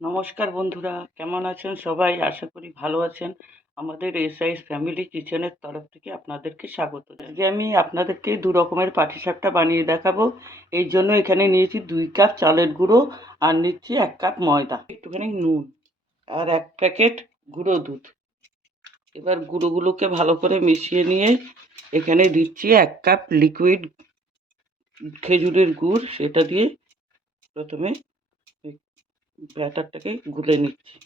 নমস্কার বন্ধুরা, কেমন আছেন সবাই? আশা করি ভালো আছেন। আমাদের এসআইএস ফ্যামিলি কিচেনের তরফ থেকে আপনাদেরকে স্বাগত আজকে আমি আপনাদেরকে দু রকমের পাটিসাপটা বানিয়ে দেখাবো। এই জন্য এখানে নিয়েছি দুই কাপ চালের গুঁড়ো আর নিচ্ছি এক কাপ ময়দা। একটুখানি নুন আর এক প্যাকেট গুঁড়ো দুধ। এবার গুঁড়োগুলোকে ভালো করে মিশিয়ে নিয়ে এখানে দিচ্ছি এক কাপ লিকুইড খেজুরের গুড়। সেটা দিয়ে প্রথমে ব্যাটারটাকে গুলে নিচ্ছি।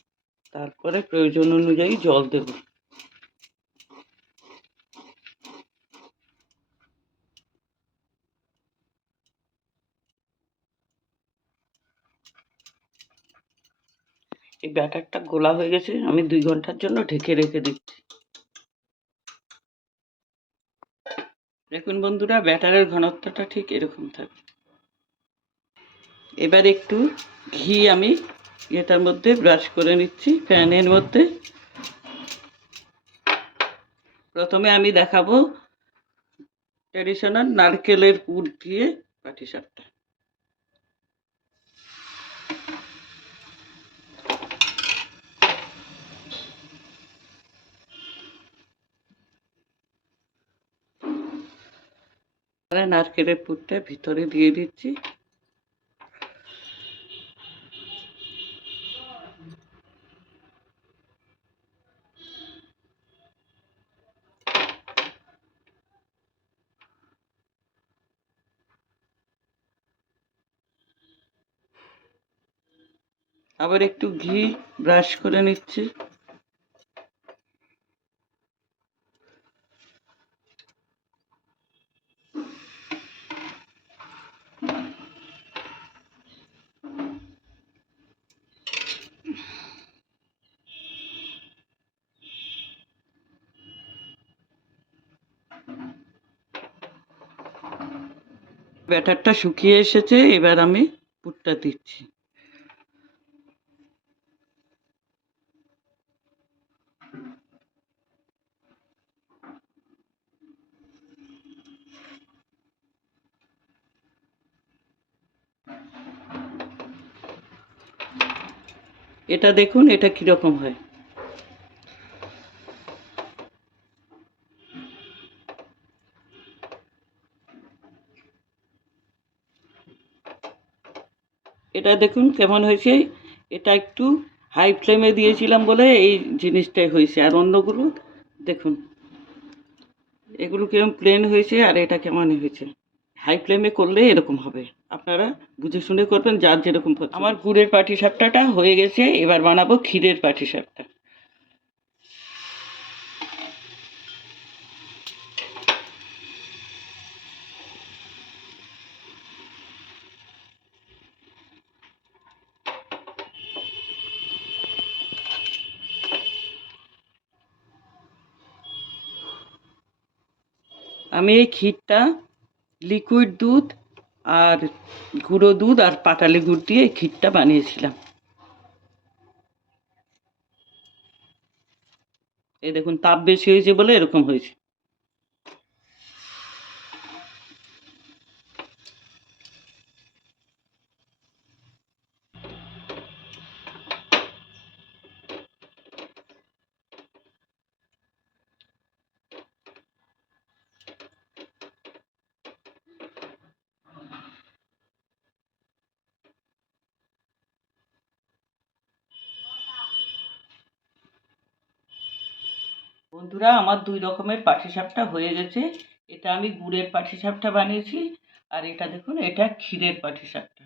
তারপরে প্রয়োজন অনুযায়ী জল দেব। এই ব্যাটারটা গোলা হয়ে গেছে, আমি দুই ঘণ্টার জন্য ঢেকে রেখে দিচ্ছি। দেখুন বন্ধুরা, ব্যাটারের ঘনত্বটা ঠিক এরকম থাকবে এবার একটু ঘি আমি এটার মধ্যে ব্রাশ করে নিচ্ছি ফ্যানের মধ্যে। প্রথমে আমি দেখাবো ট্র্যাডিশনাল নারকেলের পুর দিয়ে পাটিসাপটা। নারকেলের পুরটা ভিতরে দিয়ে দিচ্ছি। আবার একটু ঘি ব্রাশ করে নিচ্ছি। ব্যাটারটা শুকিয়ে এসেছে এবার আমি পুরটা দিচ্ছি। এটা দেখুন, এটা কীরকম হয়? এটা দেখুন কেমন হয়েছে। এটা একটু হাই ফ্লেমে দিয়েছিলাম বলে এই জিনিসটাই হয়েছে। আর অন্যগুলো দেখুন, এগুলো কেমন প্লেন হয়েছে আর এটা কেমন হয়েছে। হাই ফ্লেমে করলে এরকম হবে। আপনারা বুঝে শুনে করবেন, যার যেরকম আমার গুড়ের পাটি সাপটাটা হয়ে গেছে, এবার বানাবো ক্ষীরের পাটি সাপটা আমি এই ক্ষীরটা লিকুইড দুধ আর গুঁড়ো দুধ আর পাটালি গুড় দিয়ে এই ক্ষীরটা বানিয়েছিলাম। এই দেখুন, তাপ বেশি হয়েছে বলে এরকম হয়েছে। বন্ধুরা, আমার দুই রকমের পাটিসাপটা হয়ে গেছে। এটা আমি গুড়ের পাটিসাপটা বানিয়েছি আর এটা দেখুন, এটা ক্ষীরের পাটিসাপটা।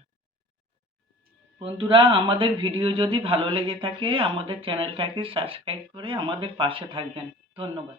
বন্ধুরা, আমাদের ভিডিও যদি ভালো লেগে থাকে, আমাদের চ্যানেলটাকে সাবস্ক্রাইব করে আমাদের পাশে থাকবেন। ধন্যবাদ।